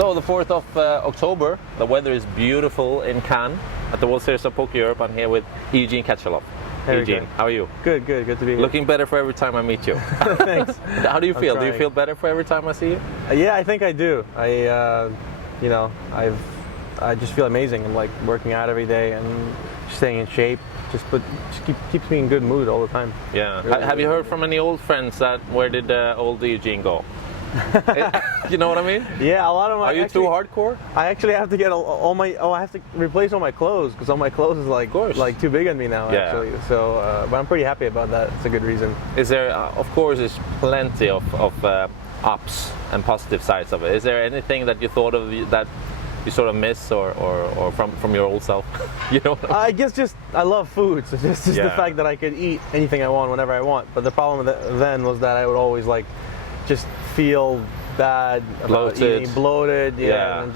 So the 4th of October, the weather is beautiful in Cannes at the World Series of Poker Europe. I'm here with Eugene Katchalov. Hey, Eugene, how are you? Good to be here. Looking better for every time I meet you. Thanks. How do you feel? Do you feel better for every time I see you? Yeah, I think I do. I just feel amazing. I'm like working out every day and staying in shape. Just keeps me in good mood all the time. Yeah. Really, Have you heard from any old friends that where did old Eugene go? You know what I mean? Yeah, a lot of my. Are you too hardcore? I actually have to get all my. Oh, I have to replace all my clothes because all my clothes is like too big on me now. Yeah. Actually, so but I'm pretty happy about that. It's a good reason. Is there? Of course, there's plenty of ups and positive sides of it. Is there anything that you thought of that you sort of miss or from your old self? You know? I guess just I love food, so just the fact that I could eat anything I want whenever I want. But the problem then was that I would always just feel bad about eating, bloated, and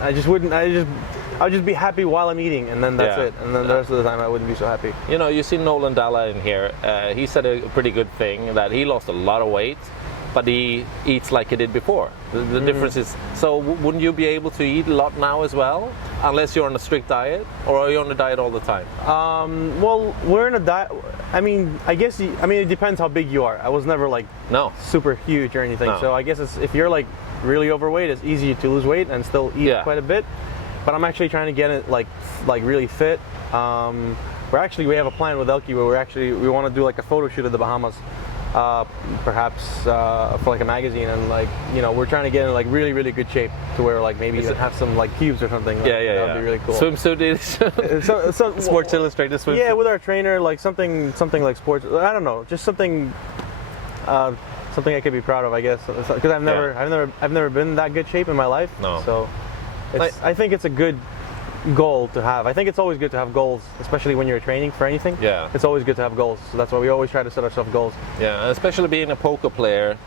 I would just be happy while I'm eating, and then that's it. And then the rest of the time I wouldn't be so happy. You know, you see Nolan Dalla in here. He said a pretty good thing that he lost a lot of weight, but he eats like he did before. The difference is, so wouldn't you be able to eat a lot now as well, unless you're on a strict diet, or are you on a diet all the time? Well, we're in a diet. I mean, it depends how big you are. I was never super huge or anything. No. So I guess if you're like really overweight, it's easy to lose weight and still eat quite a bit. But I'm actually trying to get it like really fit. We have a plan with ElkY where we want to do like a photo shoot of the Bahamas. Perhaps for like a magazine, and we're trying to get in like really good shape to where like maybe even have some like cubes or something. That'd be really cool. Swimsuit is Sports Illustrated swimsuit. Yeah, with our trainer, like something like sports. I don't know, just something I could be proud of, I guess, because I've never been in that good shape in my life. No. So I think it's a good goal to have. I think it's always good to have goals, especially when you're training for anything. Yeah. It's always good to have goals. So that's why we always try to set ourselves goals. Yeah, and especially being a poker player,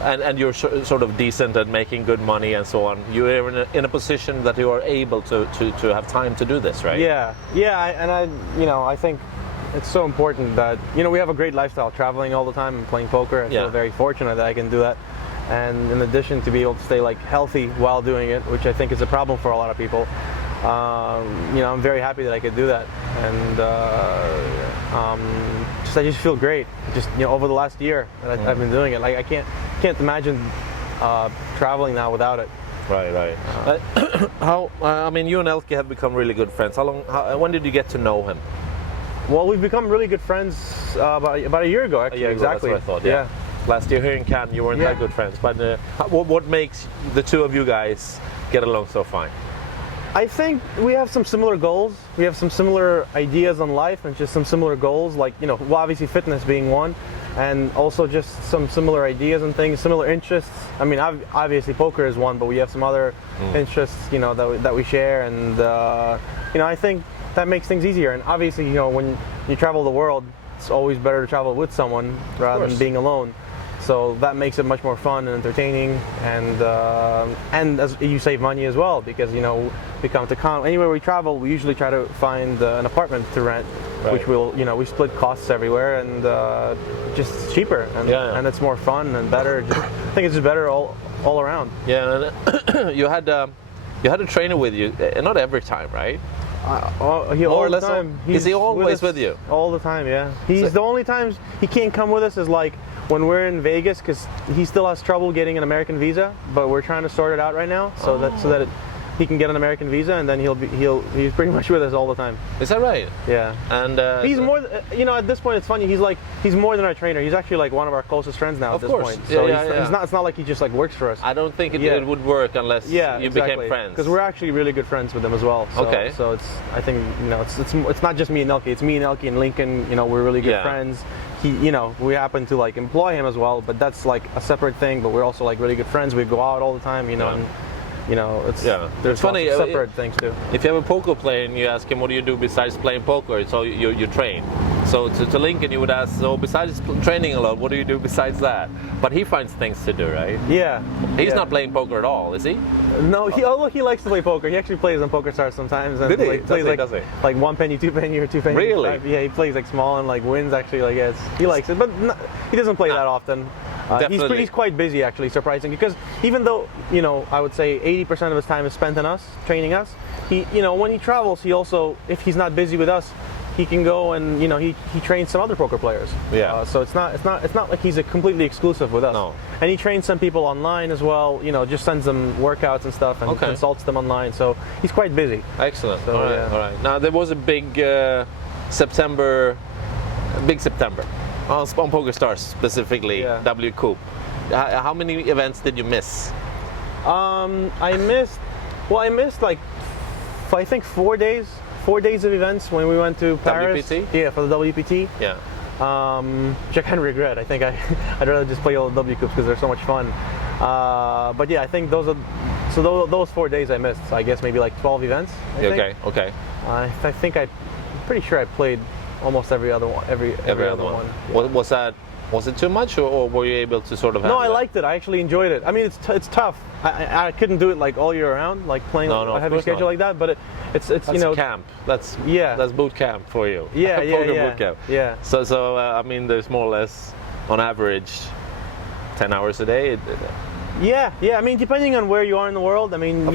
and you're sort of decent at making good money and so on. You're in a position that you are able to have time to do this, right? Yeah. I think it's so important that we have a great lifestyle, traveling all the time and playing poker. I feel very fortunate that I can do that. And in addition, to be able to stay like healthy while doing it, which I think is a problem for a lot of people. I'm very happy that I could do that, and I just feel great. Just over the last year that I've been doing it, like I can't imagine traveling now without it. Right. I mean, you and ElkY have become really good friends. When did you get to know him? Well, we've become really good friends about a year ago, actually. Exactly. That's what I thought. Yeah. Last year here in Cannes, you weren't that good friends. But what makes the two of you guys get along so fine? I think we have some similar goals. We have some similar ideas on life and just some similar goals, obviously fitness being one, and also just some similar ideas and things, similar interests. I mean, obviously poker is one, but we have some other interests, that we share, and I think that makes things easier. And obviously, when you travel the world, it's always better to travel with someone rather than being alone. So that makes it much more fun and entertaining, and as you save money as well, because we come to Cannes. Anywhere we travel, we usually try to find an apartment to rent, which we split costs everywhere, and just cheaper, and it's more fun and better. I think it's just better all around. Yeah, and you had a trainer with you, not every time, right? All the time. Is he always with you? All the time, yeah. The only times he can't come with us is like when we're in Vegas, because he still has trouble getting an American visa, but we're trying to sort it out right now, so that he can get an American visa, and then he's pretty much with us all the time. Is that right? Yeah. And he's more. At this point, it's funny. He's more than our trainer. He's actually like one of our closest friends now. At this point. So it's not like he just like works for us. I don't think it would work unless you became friends. Because we're actually really good friends with him as well. So, okay. So it's not just me and ElkY. It's me and ElkY and Lincoln. We're really good friends. We happen to like employ him as well, but that's like a separate thing. But we're also like really good friends. We go out all the time. And there's funny. Separate things too. If you have a poker player and you ask him, what do you do besides playing poker? So you train. So to Lincoln, you would ask, so besides training a lot, what do you do besides that? But he finds things to do, right? Yeah. He's not playing poker at all, is he? No, although he likes to play poker. He actually plays on PokerStars sometimes. And Did he? Plays like 1 penny, 2 penny, or 2 penny. Really? Yeah, he plays like small and like wins actually. He likes it, but he doesn't play that often. Definitely. He's quite busy, actually, surprising, because even though, I would say 80% of his time is spent in us, training us, when he travels, he also, if he's not busy with us, he can go and he trains some other poker players. Yeah. So it's not like he's completely exclusive with us. No. And he trains some people online as well. Just sends them workouts and stuff and consults them online. So he's quite busy. Excellent. So, all right. yeah. All right. Now there was a big September on PokerStars specifically. Yeah. WCOOP. How many events did you miss? I missed like I think 4 days. 4 days of events when we went to Paris. WPT? Yeah, for the WPT. Yeah. Which I kind of regret. I think I'd rather just play all the WCOOPs because they're so much fun. But yeah, I think those 4 days I missed. I guess maybe like 12 events. I think. Okay. I think I'm pretty sure I played almost every other one. Every other one. Yeah. Was it too much, or were you able to sort of? No, I liked it. I actually enjoyed it. I mean, it's tough. I couldn't do it like all year round, like playing a heavy schedule like that. But it's that's camp. That's boot camp for you. Yeah, Poker boot camp. Yeah. So I mean, there's more or less on average 10 hours a day. Yeah. I mean, depending on where you are in the world. I mean,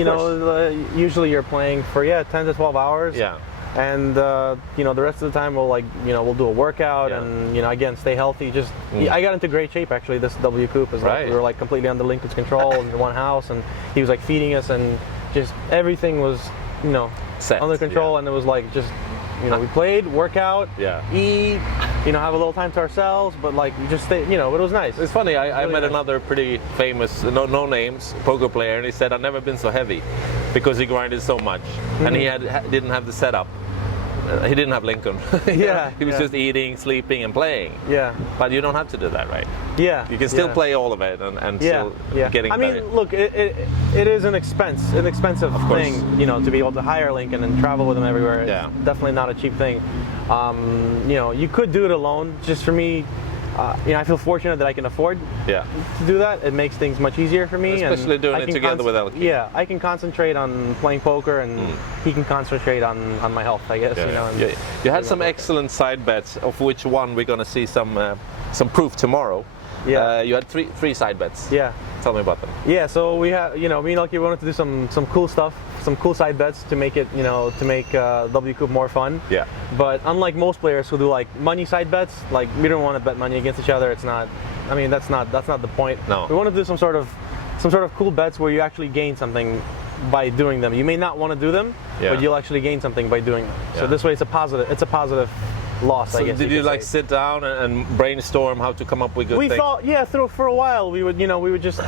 usually you're playing for 10 to 12 hours. Yeah. And the rest of the time we'll do a workout and again stay healthy. Just I got into great shape actually. This WCOOP is like we were like completely under Lincoln's control in one house, and he was like feeding us, and just everything was set under control, and it was like just we played, workout, eat, have a little time to ourselves, but like you just stay, it was nice. It's funny. I really met nice. another pretty famous, no names poker player, and he said I've never been so heavy because he grinded so much, and he didn't have the setup. He didn't have Lincoln. He was just eating, sleeping, and playing. Yeah. But you don't have to do that, right? Yeah. You can still play all of it and still getting better. I mean, look, it is an expensive thing, to be able to hire Lincoln and travel with him everywhere. It's definitely not a cheap thing. You could do it alone. Just for me, I feel fortunate that I can afford to do that. It makes things much easier for me. Especially doing it together with ElkY. Yeah, I can concentrate on playing poker, and he can concentrate on my health, I guess. You had some excellent side bets, of which one we're going to see some proof tomorrow. Yeah. You had three side bets. Yeah. Tell me about them. Yeah, so we had, me and ElkY wanted to do some cool stuff, some cool side bets to make it, to make WCOOP more fun. Yeah. But unlike most players who do like money side bets, like we don't want to bet money against each other. It's not. I mean, that's not the point. No. We want to do some sort of cool bets where you actually gain something by doing them. You may not want to do them, but you'll actually gain something by doing them. Yeah. So this way, it's a positive loss, I guess. Did you like sit down and brainstorm how to come up with good things? We thought for a while we would just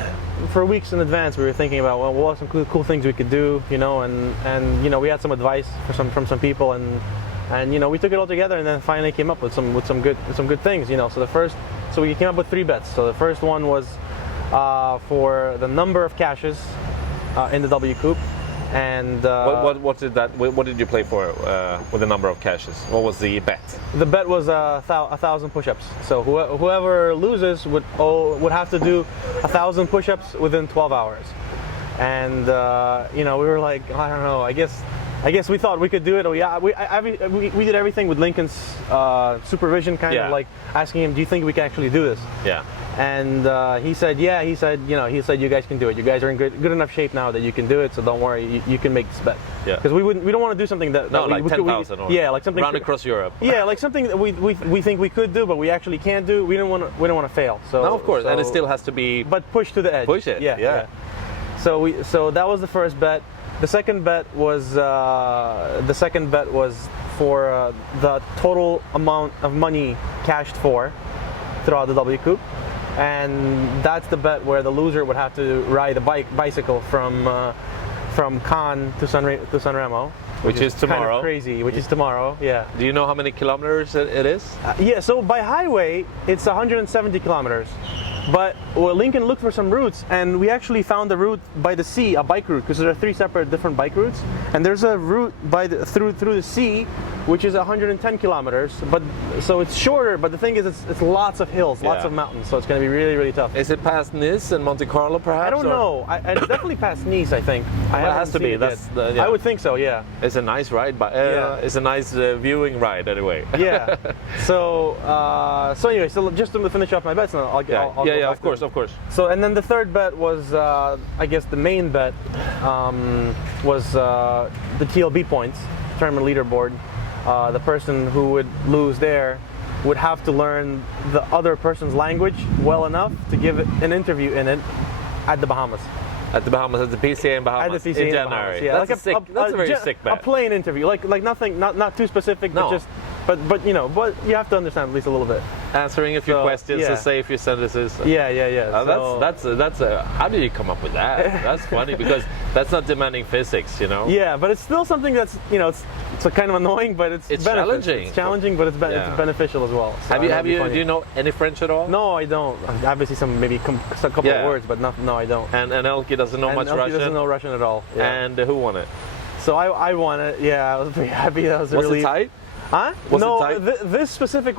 for weeks in advance we were thinking about what some cool things we could do, and we had some advice from some people, and we took it all together and then finally came up with some good things, so we came up with 3 bets. So the first one was for the number of caches in the WCOOP. And what did you play for with the number of caches? What was the bet? The bet was 1,000 push-ups. So whoever loses would have to do 1,000 push-ups within 12 hours. And we were like, I don't know. I guess we thought we could do it. We did everything with Lincoln's supervision, kind of like asking him, "Do you think we can actually do this?" Yeah. And he said, "Yeah." He said, "You guys can do it. You guys are in good enough shape now that you can do it. So don't worry, you can make this bet." Yeah. Because we don't want to do something that like 10,000 or like something round across Europe. Yeah, like something that we think we could do, but we actually can't do. We don't want to fail. So no, of course, and it still has to be. But push to the edge. Push it. Yeah. So that was the first bet. The second bet was for the total amount of money cashed for throughout the WCOOP, and that's the bet where the loser would have to ride a bicycle from Cannes to San Remo, which is tomorrow. Kind of crazy. Which is tomorrow. Yeah. Do you know how many kilometers it is? Yeah. So by highway, it's 170 kilometers. But Lincoln looked for some routes, and we actually found a route by the sea, a bike route, because there are 3 separate different bike routes. And there's a route through the sea, which is 110 kilometers. But so it's shorter. But the thing is, it's lots of hills, lots of mountains. So it's going to be really, really tough. Is it past Nice and Monte Carlo, perhaps? I don't know. It's definitely past Nice, I think. It has to be. I would think so. Yeah. It's a nice ride, but it's a nice viewing ride anyway. Yeah. So anyway, so just to finish off my bets, I'll of course. of course. So, and then the third bet was, I guess the main bet was the TLB points, tournament leaderboard. The person who would lose there would have to learn the other person's language well enough to give an interview in it at the Bahamas. At the Bahamas, at the PCA in Bahamas, At the PCA in in January. Bahamas, yeah. That's, that's a very sick bet. A plain interview, like nothing, not too specific, No. but just, but you know, but you have to understand at least a little bit. Answering a few So, questions yeah. to say a few sentences. Yeah. So- That's a. How did you come up with that? That's funny because that's not demanding physics, you know. Yeah, but it's still something that's, you know, it's kind of annoying, but it's challenging. It's challenging, but it's Yeah. beneficial as well. So Have you? funny. Do you know any French at all? No, I don't. Obviously, a couple Yeah. of words, but no, I don't. And ElkY doesn't know And much ElkY Russian. doesn't know Russian at all. Yeah. And who won it? So I won it. Yeah, I was pretty happy. That was a Was relief. it tight? Huh? Was it no, tight? this specific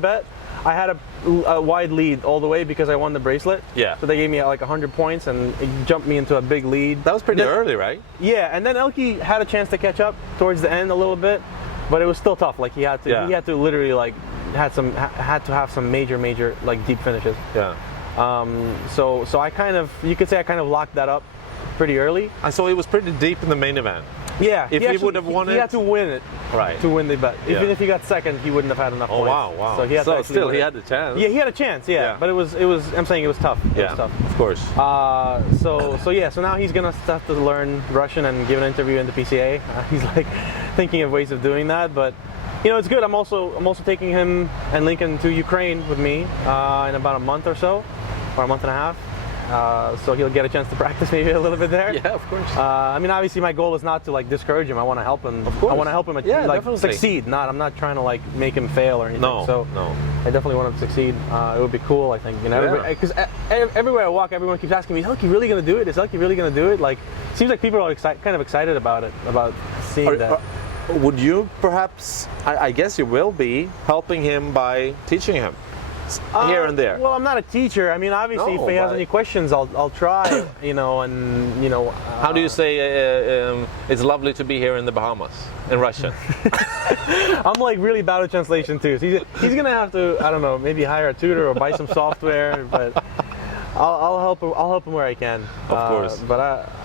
bet, I had a wide lead all the way because I won the bracelet. Yeah. So they gave me like 100 points and it jumped me into a big lead. That was pretty Then- early, right? Yeah, and then ElkY had a chance to catch up towards the end a little bit, but it was still tough. Like he had to literally like had to have some major like deep finishes. Yeah. So I kind of, you could say I kind of locked that up pretty early. I saw it was pretty deep in the main event. Yeah. If he would have won he it- had to win it Right. to win the bet. Yeah. Even if he got second, he wouldn't have had enough Oh points. wow. So he had to actually still win he it. had the chance. Yeah, he had a chance. Yeah, Yeah. but it was. I'm saying it was tough. It Yeah. was tough. Of course. So now he's gonna have to learn Russian and give an interview in the PCA. He's like thinking of ways of doing that, but you know it's good. I'm also taking him and Lincoln to Ukraine with me in about a month or so, or a month and a half. So he'll get a chance to practice maybe a little bit there. Yeah, of course. I mean, obviously, my goal is not to like discourage him. I want to help him. Of course. I want to help him Yeah, like definitely. succeed. I'm not trying to like make him fail or anything. No, So no. I definitely want him to succeed. It would be cool. I think Yeah. because everywhere I walk, everyone keeps asking me, "Is ElkY really going to do it? Is ElkY really going to do it?" Like, seems like people are kind of excited about it, about seeing that. Would you perhaps? I guess you will be helping him by teaching him here and there. Well, I'm not a teacher. I mean, obviously, No, if he has but- any questions, I'll try. You know, and you know. How do you say it's lovely to be here in the Bahamas in Russian? I'm like really bad at translation too. So he's gonna have to, I don't know, maybe hire a tutor or buy some software. But I'll help him. I'll help him where I can. Of course. But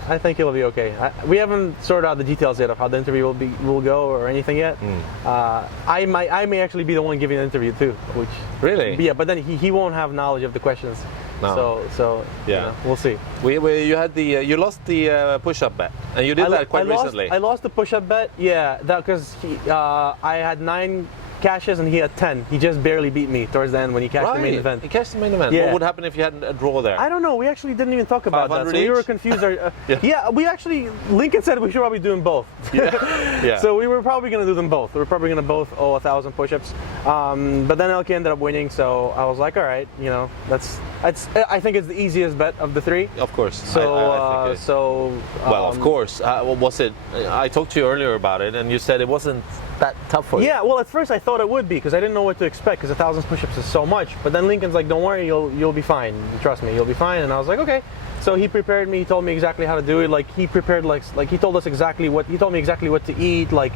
I think he'll be okay. We haven't sorted out the details yet of how the interview will go or anything yet. I may actually be the one giving the interview too, which Really? yeah. But then he won't have knowledge of the questions. No. So Yeah. you know, we'll see. You had you lost the push-up bet, and you did that quite recently. I lost the push-up bet. Yeah, that because I had 9 cashes and he had 10. He just barely beat me towards the end when he cashed the main event. He cashed the main event. Yeah. What would happen if you had a draw there? I don't know. We actually didn't even talk about that. 500 So we were each? confused. Yeah. Yeah, we actually, Lincoln said we should probably do them both. Yeah. So we were probably going to do them both. We were probably going to both owe 1,000 push-ups. But then ElkY ended up winning, so I was like, all right, you know, I think it's the easiest bet of the 3. Of course. So, I think well, of course. Was it? I talked to you earlier about it, and you said it wasn't that tough for you. Yeah, well, at first I thought it would be because I didn't know what to expect because 1,000 push-ups is so much. But then Lincoln's like, "Don't worry, you'll be fine. Trust me, you'll be fine." And I was like, "Okay." So he prepared me. He told me exactly how to do it. Like he prepared like he told us exactly what he told me exactly what to eat. Like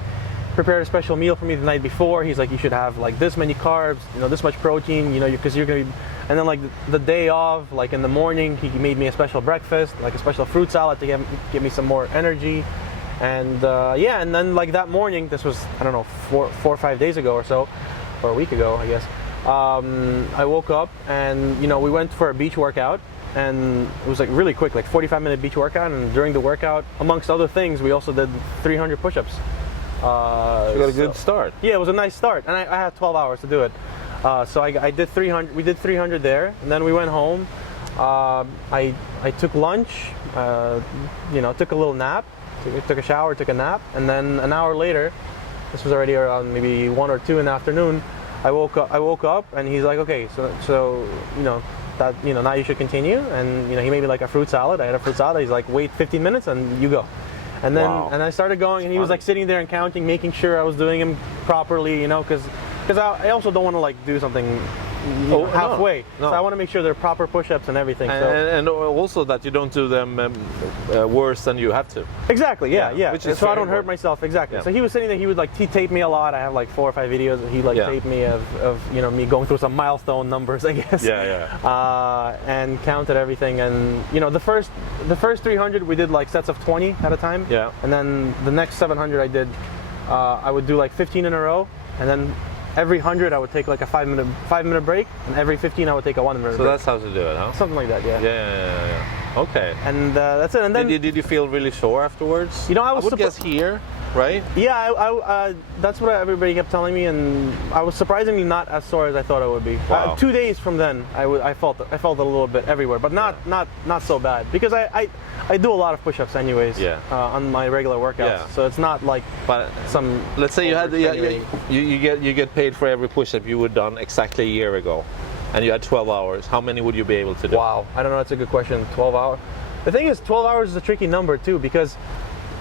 prepared a special meal for me the night before. He's like, "You should have like this many carbs, you know, this much protein, you know, because you're gonna be." And then like the day of, like in the morning, he made me a special breakfast, like a special fruit salad to give me some more energy. And yeah, and then like that morning, this was, I don't know, 4 or 5 days ago or so, or a week ago, I guess. I woke up and, you know, we went for a beach workout and it was like really quick, like 45-minute beach workout. And during the workout, amongst other things, we also did 300 push-ups. You got a good start. Yeah, it was a nice start. And I had 12 hours to do it. So I did 300, we did 300 there. And then we went home. I took lunch, you know, took a little nap. Took a shower, took a nap, and then an hour later, this was already around maybe 1 or 2 in the afternoon. I woke up, and he's like, "Okay, so you know that now you should continue." And you know, he made me like a fruit salad. I had a fruit salad. He's like, "Wait 15 minutes, and you go." And then Wow. and I started going, and he was like sitting there and counting, making sure I was doing him properly, you know, because I also don't want to like do something, halfway. No. So I want to make sure they're proper push-ups and everything. And also that you don't do them worse than you have to. Exactly. Yeah. Which is so I don't very hurt myself. Exactly. Yeah. So he was saying that he would like tape me a lot. I have like 4 or 5 videos that he like taped me of me going through some milestone numbers, I guess. And counted everything. And the first 300 we did like sets of 20 at a time. Yeah. And then the next 700 I did. I would do like 15 in a row, and then every 100 I would take like a 5-minute break, and every 15 I would take a 1 minute break. So that's how to do it, huh? Something like that, yeah. Yeah. Okay. And that's it. And then did you feel really sore afterwards? I would guess here, right? Yeah, I that's what everybody kept telling me, and I was surprisingly not as sore as I thought I would be. Wow. 2 days from then, I felt it a little bit everywhere, but not so bad because I do a lot of push-ups anyways. On my regular workouts, so it's not like some. Let's say you get paid for every push-up you would done exactly a year ago, and you had 12 hours. How many would you be able to do? Wow, I don't know. That's a good question. 12 hours. The thing is, 12 hours is a tricky number too because,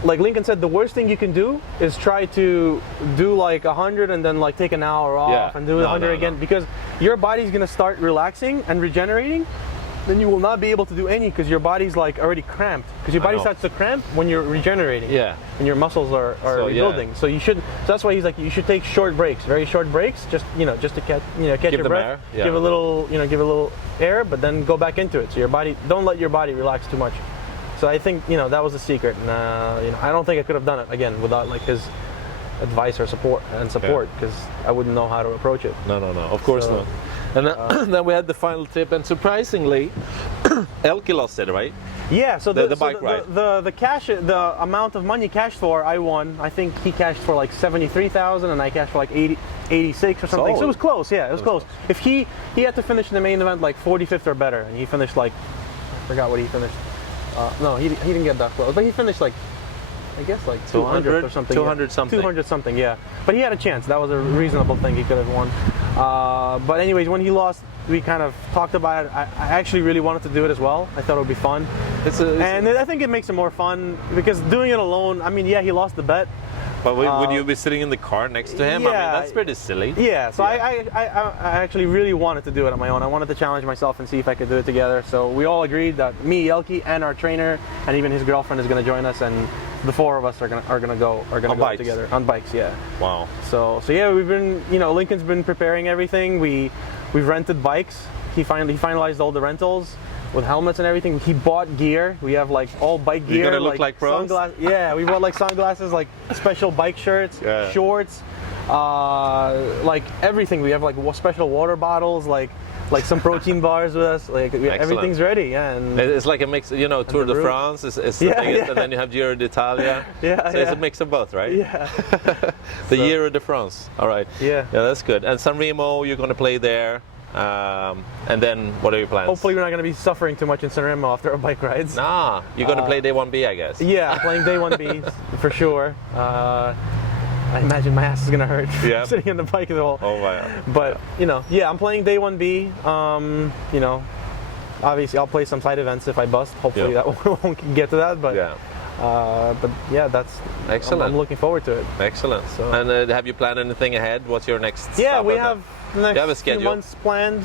like Lincoln said, the worst thing you can do is try to do like 100 and then like take an hour off and do 100 again because your body's gonna start relaxing and regenerating. Then you will not be able to do any because your body's like already cramped. Because your body starts to cramp when you're regenerating. Yeah. And your muscles are rebuilding. So you should. So that's why he's like, you should take short breaks, very short breaks, just to catch your breath, give a little air, but then go back into it. So your body, don't let your body relax too much. So I think that was the secret. And I don't think I could have done it again without like his advice or support because I wouldn't know how to approach it. No. Of course not. And then we had the final tip, and surprisingly, ElkY lost it, right? Yeah. So the bike ride. The cash, the amount of money cashed for, I won. I think he cashed for like 73,000, and I cashed for like 86 or something. So it was close. Yeah, it was close. If he had to finish in the main event like 45th or better, and he finished like, I forgot what he finished. No, he didn't get that close, but he finished like, I guess like 200 or something. 200 something. 200 something, yeah. But he had a chance. That was a reasonable thing he could have won. But anyways, when he lost, we kind of talked about it. I actually really wanted to do it as well. I thought it would be fun. And I think it makes it more fun because doing it alone, I mean, yeah, he lost the bet. But would you be sitting in the car next to him? Yeah, I mean, that's pretty silly. Yeah, so I actually really wanted to do it on my own. I wanted to challenge myself and see if I could do it together. So we all agreed that me, ElkY, and our trainer, and even his girlfriend is going to join us, and the 4 of us are gonna go together on bikes. Yeah. Wow. So yeah, we've been Lincoln's been preparing everything. We've rented bikes. He finalized all the rentals with helmets and everything. He bought gear. We have like all bike gear. You're gonna look like pros? Yeah, we bought like sunglasses, like special bike shirts, shorts, like everything. We have like special water bottles, like some protein bars with us. Like everything's ready. Yeah, and it's like a mix. Tour de France is the thing, and then you have Giro d'Italia. It's a mix of both, right? Yeah. The Giro de France. All right. Yeah, that's good. And San Remo, you're gonna play there. And then what are your plans? Hopefully we're not going to be suffering too much in San Remo after our bike rides. Nah, you're going to play day 1B, I guess. Yeah, playing day 1B for sure. I imagine my ass is going to hurt sitting on the bike the whole. Oh my. But I'm playing day 1B. Obviously I'll play some side events if I bust. Hopefully that won't get to that. But that's excellent. I'm looking forward to it. Excellent. So. And have you planned anything ahead? What's your next? Yeah, we have. The next few months planned.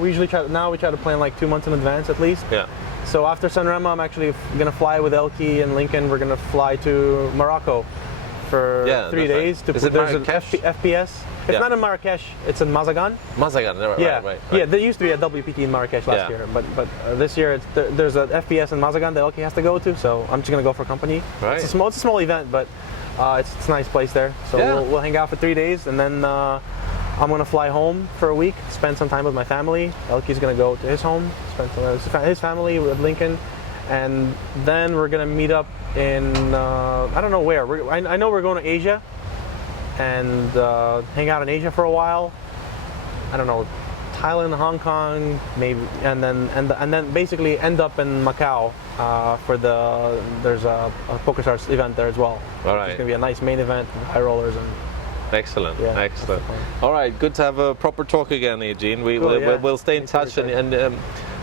We usually try to plan like 2 months in advance at least. Yeah. So after San Remo, I'm actually gonna fly with ElkY and Lincoln. We're gonna fly to Morocco for 3 days. Is it Marrakesh? FPS. It's not in Marrakesh. It's in Mazagan. Right. Yeah, there used to be a WPT in Marrakesh last year, but this year there's a FPS in Mazagan that ElkY has to go to. So I'm just gonna go for company. Right. It's a small event, but it's a nice place there. So we'll hang out for 3 days, and then I'm gonna fly home for a week, spend some time with my family. ElkY's gonna go to his home, spend some time with his family with Lincoln, and then we're gonna meet up in I don't know where. I know we're going to Asia, and hang out in Asia for a while. I don't know, Thailand, Hong Kong, maybe, and then basically end up in Macau for there's a PokerStars event there as well. All right. It's gonna be a nice main event with high rollers and. Excellent, excellent. All right, good to have a proper talk again, Eugene. We'll stay in touch, and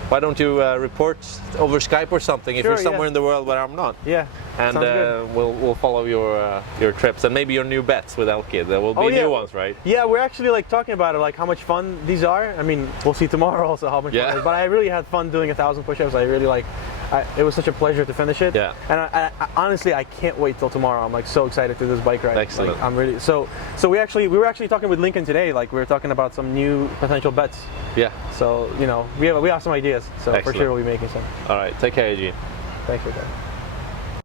why don't you report over Skype or something if you're somewhere in the world where I'm not? Yeah, And Sounds good. we'll follow your trips and maybe your new bets with ElkY. There will be new ones, right? Yeah, we're actually like talking about it, like how much fun these are. I mean, we'll see tomorrow also how much fun it is. But I really had fun doing 1,000 push-ups. I really it was such a pleasure to finish it. Yeah. And I honestly, I can't wait till tomorrow. I'm like so excited to do this bike ride. Excellent. Like, I'm really so we were actually talking with Lincoln today. Like we were talking about some new potential bets. Yeah. So we have some ideas. So Excellent. for sure we'll be making some. All right. Take care, Eugene. Thanks for that.